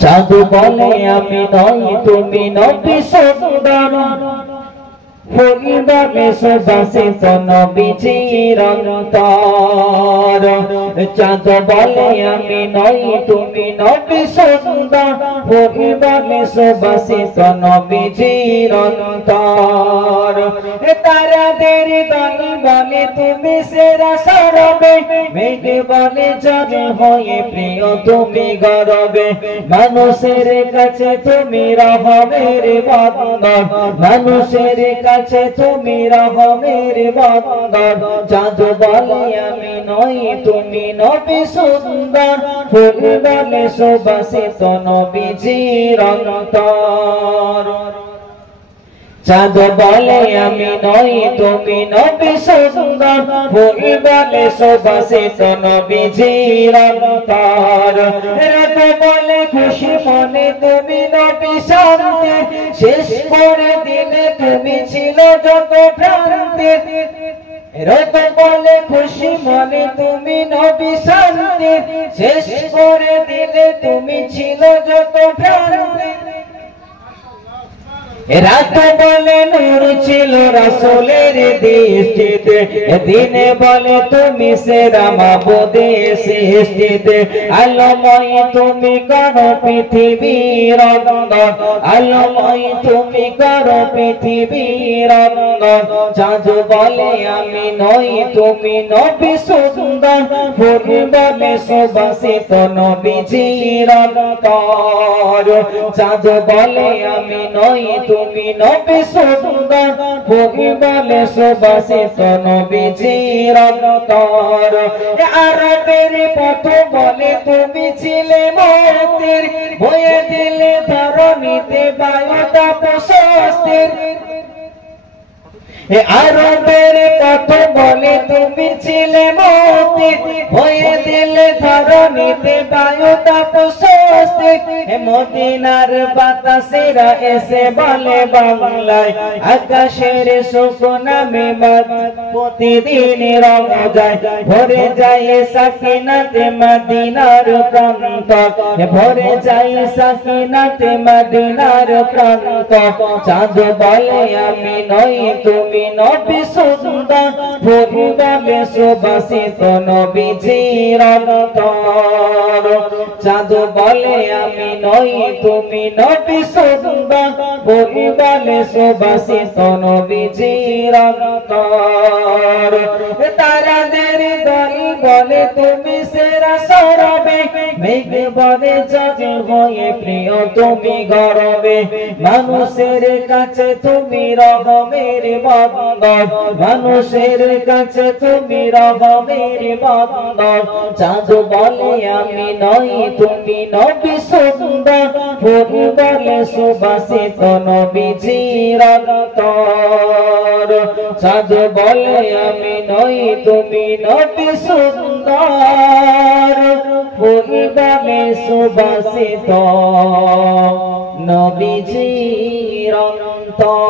চাঁদ বলে আমি নই তুমি নবী সুন্দর পরিবারে সুবাসিত নবীজির অন্তর চাঁদ বলে আমি নই তুমি নবী সুন্দর পরিবারে সুবাসিত নবীজির অন্তর তারাদের দল বলে তুমি সেরা সরবে মেঘ বলে জল হয়ে প্রিয় তুমি গরবে মানুষের কাছে তুমি রহমের বন্দর মানুষের কাছে তুমি রহমের বন্দর চাঁদ বলে আমি নই তুমি নবী সুন্দর ফুল বলে সুবাসিত নবীজির অন্তর চাঁদ বলে আমি নই তুমি নবী সুন্দর ফুল বলে সুবাসিত নবীজির অন্তর রাত বলে খুশি মনে তুমি নবী শান্তি শেষ করে দিলে তুমি ছিল যত ভ্রান্তি রাত বলে খুশি মনে তুমি নবী শান্তি শেষ করে দিলে তুমি ছিল যত ভ্রান্তি রাত বলে নূর ছিল রাসূলের দৃষ্টিতে দিনে বলে তুমি সেরা মাবুদের সৃষ্টিতে আলোময় তুমি করো পৃথিবীর অন্তর আলোময় তুমি করো পৃথিবীর অন্তর চাঁদ বলে আমি নই তুমি নবী সুন্দর ফুল বলে সুবাসিত নবীজির অন্তর চাঁদ বলে আমি নই তুমি নবী সুন্দর ফুল বলে সুবাসিত নবীজির অন্তর আরবের পথ বলে তুমি ছিলে মুক্তির বয়ে দিলে ধরণীতে বায়ুটা প্রশস্তির আরবের পথ বলে তুমি ছিলে মুক্তির বয়ে দিলে ধরণীতে বায়ুটা প্রশস্তি মদিনার বাতাসেরা এসে বলে বাংলায় আকাশের সুখ নামে প্রতিদিন রং যায় ভরে যায় সাকিনাতে মদিনার প্রান্ত ভরে যায় সাকিনাতে মদিনার প্রান্ত চাঁদ বলে আমি নই তুমি নবী সুন্দর ফুল বলে সুবাসিত নবীজির অন্তর চাঁদ বলে আমি নই তুমি নবী সুন্দর ফুল বলে সুবাসিত নবীজির অন্তর তারাদের দল বলে তুমি সেরা সরবে মেঘ বলে জল হয়ে প্রিয় তুমি গরবে মানুষের কাছে তুমি রহমের বন্দর মানুষের কাছে তুমি রহমের বন্দর চাঁদ বলে আমি নই তুমি নবী সুন্দর ফুল বলে সুবাসিত নবীজির অন্তর চাঁদ বলে আমি নই তুমি নবী সুন্দর ফুল বলে সুবাসিত নবীজির অন্তর।